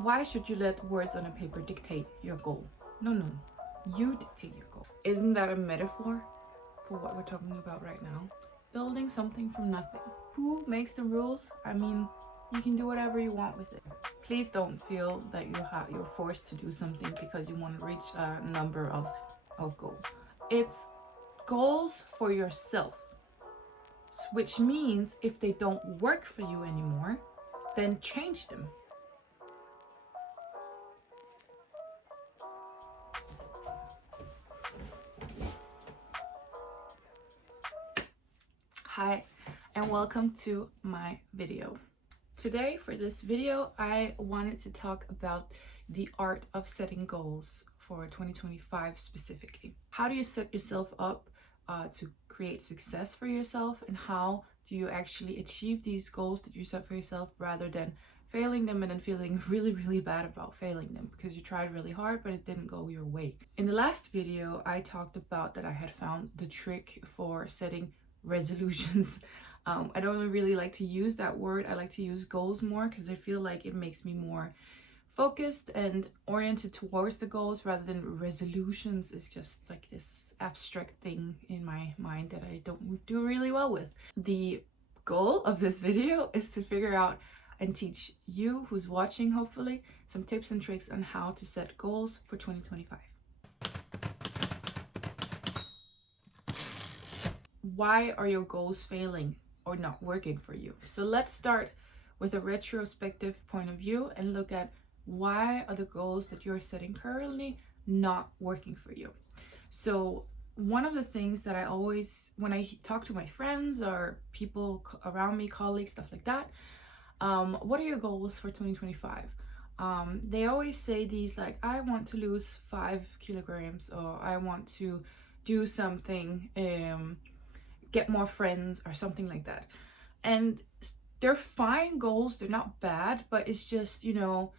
Why should you let words on a paper dictate your goal? No, no, you dictate your goal. Isn't that a metaphor for what we're talking about right now? Building something from nothing. Who makes the rules? I mean, you can do whatever you want with it. Please don't feel that you're forced to do something because you want to reach a number of goals. It's goals for yourself, which means if they don't work for you anymore, then change them. Hi, and welcome to my video. Today, for this video, I wanted to talk about the art of setting goals for 2025 specifically. How do you set yourself up to create success for yourself, and how do you actually achieve these goals that you set for yourself rather than failing them and then feeling really bad about failing them because you tried really hard but it didn't go your way. In the last video, I talked about that I had found the trick for setting resolutions. I don't really like to use that word. I like to use goals more because I feel like it makes me more focused and oriented towards the goals rather than resolutions. Is just like this abstract thing in my mind that I don't do really well with. The goal of this video is to figure out and teach you who's watching, hopefully, some tips and tricks on how to set goals for 2025. Why are your goals failing or not working for you? So let's start with a retrospective point of view and look at why are the goals that you're setting currently not working for you. So one of the things that I always, when I talk to my friends or people around me, colleagues, stuff like that, what are your goals for 2025? They always say these like, I want to lose 5 kilograms, or I want to do something, get more friends or something like that. And they're fine goals, they're not bad, but it's just, you know,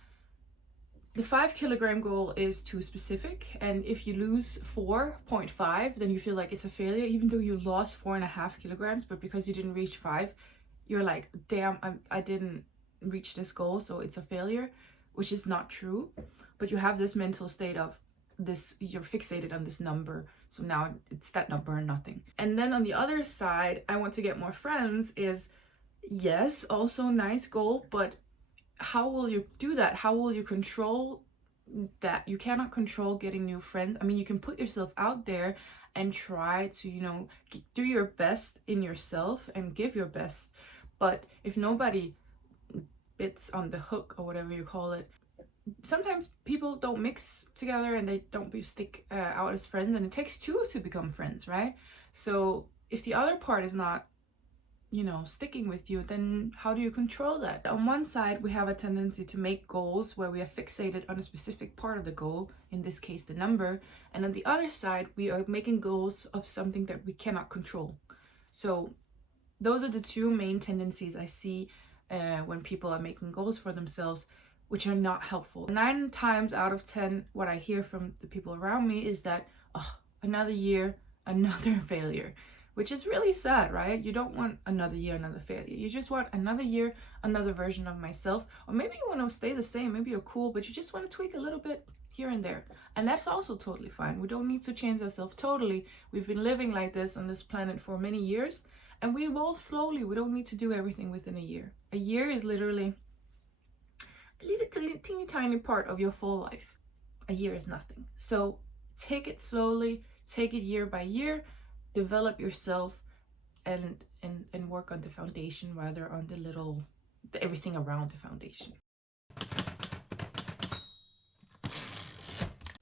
the 5 kilogram goal is too specific, and if you lose 4.5, then you feel like it's a failure, even though you lost 4.5 kilograms, but because you didn't reach 5, you're like, damn, I didn't reach this goal, so it's a failure, which is not true. But you have this mental state of this, you're fixated on this number, so now it's that number and nothing. And then on the other side, I want to get more friends is, yes, also nice goal, but how will you do that? How will you control that? You cannot control getting new friends. I mean, you can put yourself out there and try to, you know, do your best in yourself and give your best, but if nobody bits on the hook or whatever you call it, sometimes people don't mix together and they don't stick out as friends, and it takes two to become friends, right? So if the other part is not, you know, sticking with you, then how do you control that? On one side, we have a tendency to make goals where we are fixated on a specific part of the goal, in this case the number, and on the other side we are making goals of something that we cannot control. So those are the two main tendencies I see when people are making goals for themselves, which are not helpful. 9 times out of 10, what I hear from the people around me is that, oh, another year, another failure, which is really sad, right? You don't want another year, another failure. You just want another year, another version of myself. Or maybe you want to stay the same, maybe you're cool, but you just want to tweak a little bit here and there. And that's also totally fine. We don't need to change ourselves totally. We've been living like this on this planet for many years, and we evolve slowly. We don't need to do everything within a year. A year is literally a little teeny tiny part of your full life. A year is nothing. So take it slowly, take it year by year, develop yourself, and work on the foundation rather on the everything around the foundation.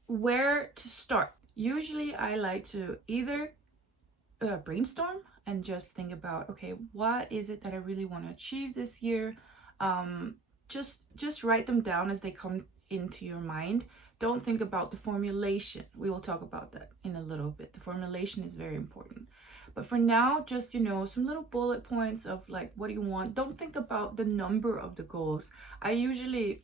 Where to start? Usually I like to either brainstorm and just think about, okay, what is it that I really want to achieve this year? Just write them down as they come into your mind. Don't think about the formulation. We will talk about that in a little bit. The formulation is very important. But for now, just, you know, some little bullet points of like, what do you want? Don't think about the number of the goals. I usually,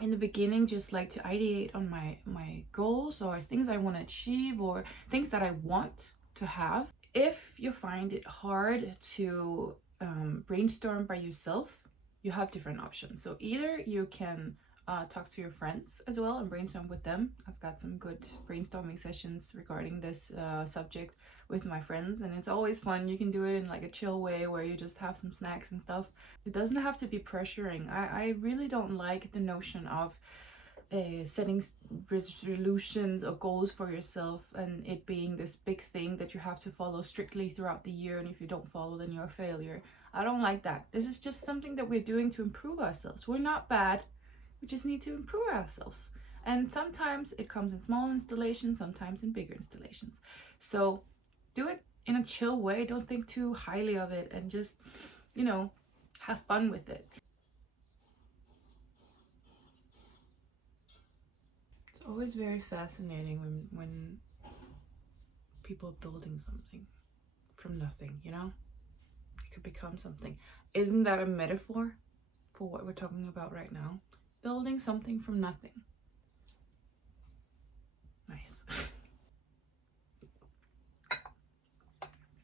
in the beginning, just like to ideate on my goals or things I want to achieve or things that I want to have. If you find it hard to brainstorm by yourself, you have different options. So either you can talk to your friends as well and brainstorm with them. I've got some good brainstorming sessions regarding this subject with my friends, and it's always fun. You can do it in like a chill way where you just have some snacks and stuff. It doesn't have to be pressuring. I really don't like the notion of setting resolutions or goals for yourself and it being this big thing that you have to follow strictly throughout the year, and if you don't follow then you're a failure. I don't like that. This is just something that we're doing to improve ourselves. We're not bad, we just need to improve ourselves, and sometimes it comes in small installations, sometimes in bigger installations. So do it in a chill way. Don't think too highly of it, and just, you know, have fun with it. It's always very fascinating when people are building something from nothing, you know? It could become something. Isn't that a metaphor for what we're talking about right now? Building something from nothing. Nice.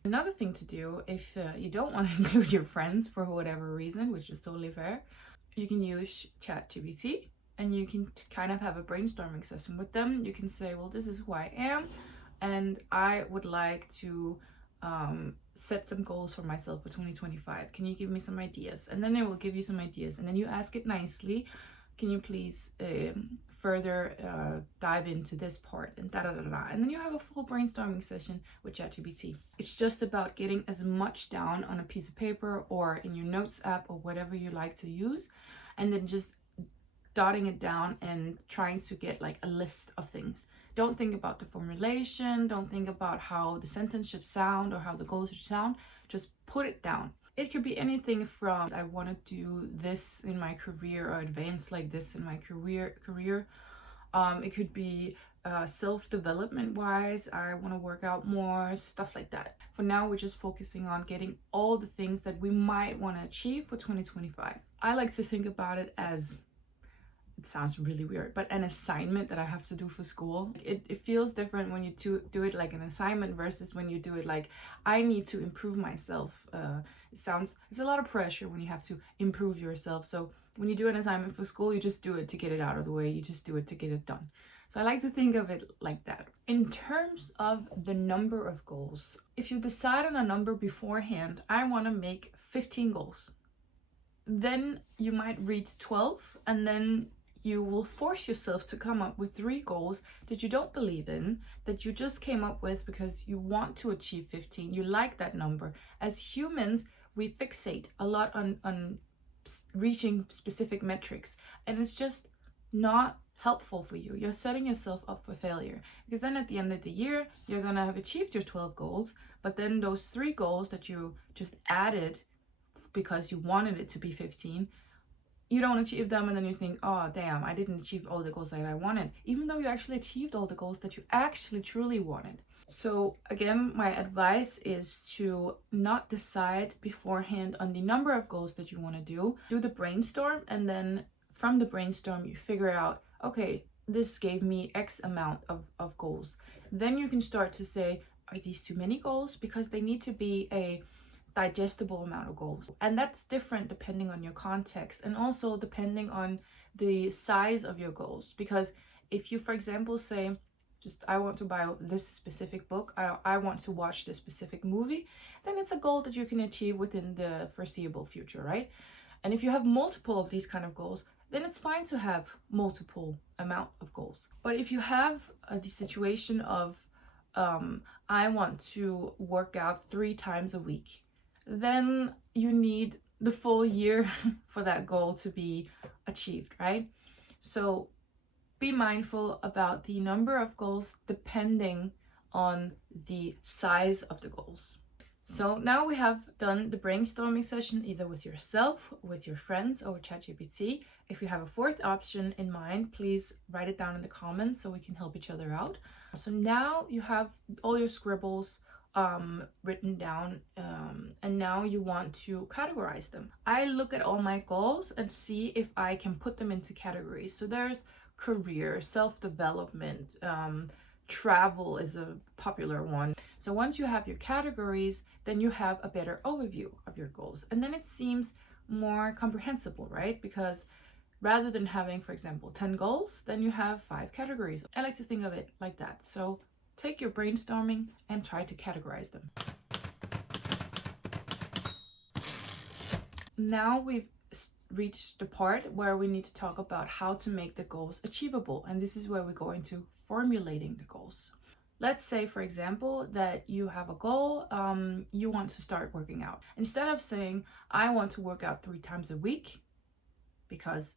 Another thing to do, if you don't want to include your friends for whatever reason, which is totally fair, you can use ChatGPT and you can kind of have a brainstorming session with them. You can say, well, this is who I am, and I would like to set some goals for myself for 2025. Can you give me some ideas? And then it will give you some ideas, and then you ask it nicely, can you please further dive into this part, and da da da da. And then you have a full brainstorming session with ChatGPT. It's just about getting as much down on a piece of paper or in your notes app or whatever you like to use, and then just dotting it down and trying to get like a list of things. Don't think about the formulation, don't think about how the sentence should sound or how the goal should sound. Just put it down. It could be anything from, I want to do this in my career or advance like this in my career. It could be self-development wise, I want to work out more, stuff like that. For now, we're just focusing on getting all the things that we might want to achieve for 2025. I like to think about it as, it sounds really weird, but an assignment that I have to do for school. It feels different when you do it like an assignment versus when you do it like, I need to improve myself. It's a lot of pressure when you have to improve yourself. So when you do an assignment for school, you just do it to get it out of the way. You just do it to get it done. So I like to think of it like that. In terms of the number of goals, if you decide on a number beforehand, I want to make 15 goals. Then you might reach 12, and then you will force yourself to come up with 3 goals that you don't believe in, that you just came up with because you want to achieve 15. You like that number. As humans, we fixate a lot on reaching specific metrics, and it's just not helpful for you. You're setting yourself up for failure, because then at the end of the year, you're gonna have achieved your 12 goals, but then those 3 goals that you just added because you wanted it to be 15, you don't achieve them, and then you think, oh damn, I didn't achieve all the goals that I wanted, even though you actually achieved all the goals that you actually truly wanted. So again, my advice is to not decide beforehand on the number of goals that you want to do the brainstorm, and then from the brainstorm you figure out, okay, this gave me X amount of goals. Then you can start to say, are these too many goals? Because they need to be a digestible amount of goals, and that's different depending on your context, and also depending on the size of your goals. Because if you, for example, say, just I want to buy this specific book, I want to watch this specific movie, then it's a goal that you can achieve within the foreseeable future, right? And if you have multiple of these kind of goals, then it's fine to have multiple amount of goals. But if you have the situation of I want to work out 3 times a week, then you need the full year for that goal to be achieved, right? So be mindful about the number of goals depending on the size of the goals. So now we have done the brainstorming session either with yourself, with your friends, or with ChatGPT. If you have a 4th option in mind, please write it down in the comments so we can help each other out. So now you have all your scribbles written down, and now you want to categorize them. I look at all my goals and see if I can put them into categories. So there's career, self-development, travel is a popular one. So once you have your categories, then you have a better overview of your goals, and then it seems more comprehensible, right? Because Rather than having, for example, 10 goals, then you have 5 categories. I like to think of it like that. So take your brainstorming and try to categorize them. Now we've reached the part where we need to talk about how to make the goals achievable. And this is where we go into formulating the goals. Let's say, for example, that you have a goal, you want to start working out. Instead of saying, I want to work out 3 times a week, because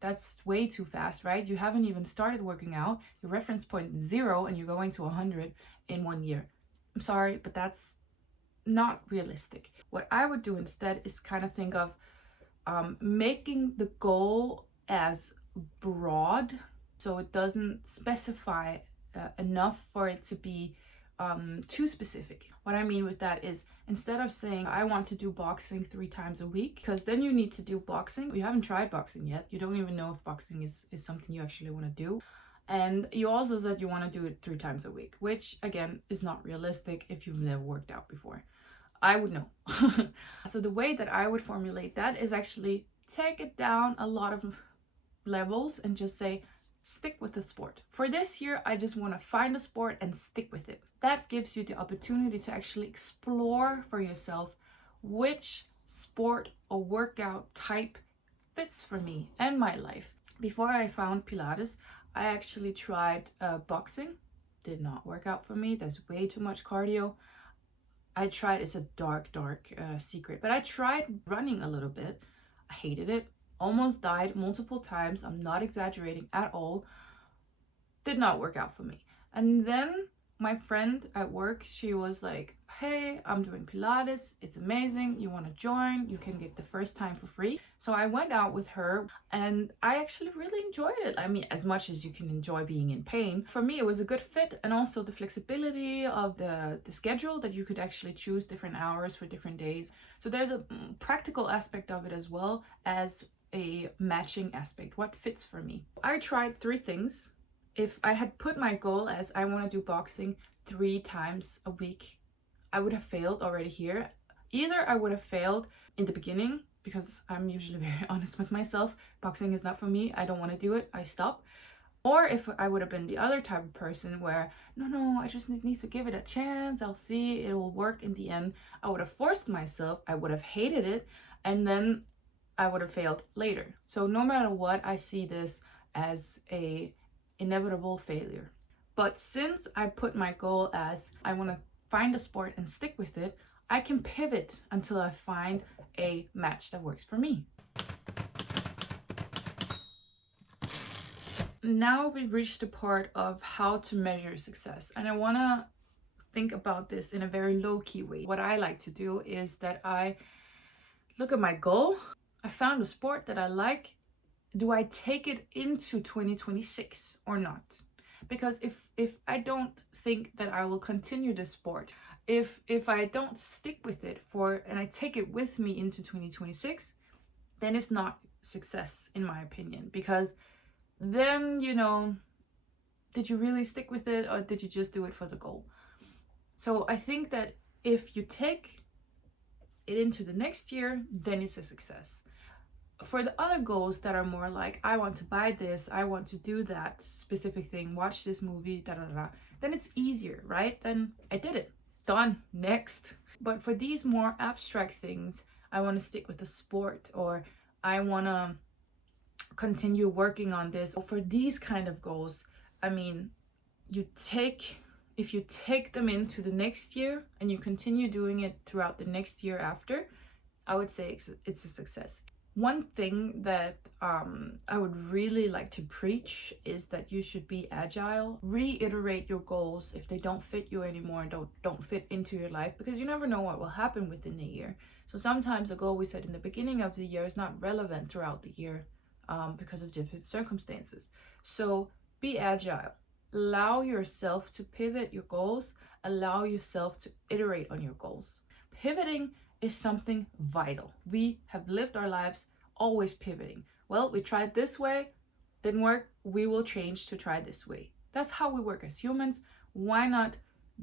that's way too fast, right? You haven't even started working out. Your reference point is 0 and you're going to 100 in 1 year. I'm sorry, but that's not realistic. What I would do instead is kind of think of making the goal as broad, so it doesn't specify enough for it to be too specific. What I mean with that is, instead of saying I want to do boxing 3 times a week, because then you need to do boxing. You haven't tried boxing yet. You don't even know if boxing is something you actually want to do. And you also said you want to do it 3 times a week, which again is not realistic if you've never worked out before. I would know. So the way that I would formulate that is actually take it down a lot of levels and just say, stick with the sport. For this year, I just want to find a sport and stick with it. That gives you the opportunity to actually explore for yourself which sport or workout type fits for me and my life. Before I found Pilates, I actually tried boxing. Did not work out for me. There's way too much cardio. I tried, it's a dark secret, but I tried running a little bit. I hated it. Almost died multiple times. I'm not exaggerating at all. Did not work out for me. And then my friend at work, she was like, hey, I'm doing Pilates. It's amazing. You want to join? You can get the first time for free. So I went out with her and I actually really enjoyed it. I mean, as much as you can enjoy being in pain. For me, it was a good fit, and also the flexibility of the schedule, that you could actually choose different hours for different days. So there's a practical aspect of it as well as a matching aspect. What fits for me? I tried 3 things. If I had put my goal as I want to do boxing 3 times a week, I would have failed already here. Either I would have failed in the beginning, because I'm usually very honest with myself. Boxing is not for me. I don't want to do it. I stop. Or if I would have been the other type of person where, no, I just need to give it a chance. I'll see. It will work in the end. I would have forced myself. I would have hated it. And then I would have failed later. So no matter what, I see this as a inevitable failure. But since I put my goal as I want to find a sport and stick with it, I can pivot until I find a match that works for me. Now we've reached the part of how to measure success, and I want to think about this in a very low-key way. What I like to do is that I look at my goal. I found a sport that I like. Do I take it into 2026 or not? Because if I don't think that I will continue this sport, if I don't stick with it and I take it with me into 2026, then it's not success in my opinion. Because then, did you really stick with it, or did you just do it for the goal? So I think that if you take it into the next year, then it's a success. For the other goals that are more like, I want to buy this, I want to do that specific thing, watch this movie, then it's easier, right? Then I did it. Done. Next. But for these more abstract things, I want to stick with the sport, or I want to continue working on this. For these kind of goals, I mean, if you take them into the next year and you continue doing it throughout the next year after, I would say it's a success. One thing that I would really like to preach is that you should be agile. Reiterate your goals if they don't fit you anymore, don't fit into your life, because you never know what will happen within a year. So sometimes a goal we set in the beginning of the year is not relevant throughout the year because of different circumstances. So be agile. Allow yourself to pivot your goals. Allow yourself to iterate on your goals. Pivoting is something vital. We have lived our lives always pivoting. Well, we tried this way, didn't work, we will change to try this way. That's how we work as humans. Why not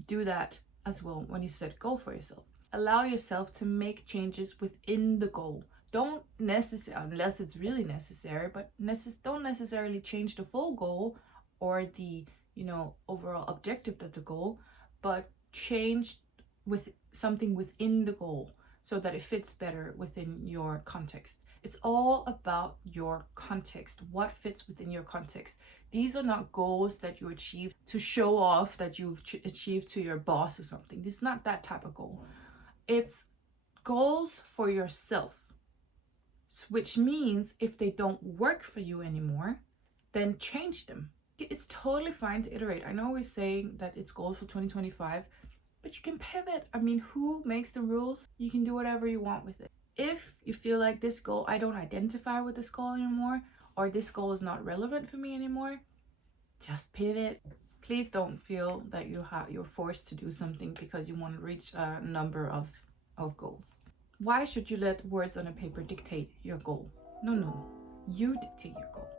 do that as well when you set a goal for yourself? Allow yourself to make changes within the goal. don't necessarily, unless it's really necessary, but don't necessarily change the full goal or the, you know, overall objective of the goal, but change with something within the goal so that it fits better within your context. It's all about your context, what fits within your context. These are not goals that you achieve to show off that you've achieved to your boss or something. This is not that type of goal. It's goals for yourself, which means if they don't work for you anymore, then change them. It's totally fine to iterate. I know we're saying that it's goals for 2025, but you can pivot. I mean, who makes the rules? You can do whatever you want with it. If you feel like this goal, I don't identify with this goal anymore, or this goal is not relevant for me anymore, just pivot. Please don't feel that you're forced to do something because you want to reach a number of goals. Why should you let words on a paper dictate your goal? No. You dictate your goal.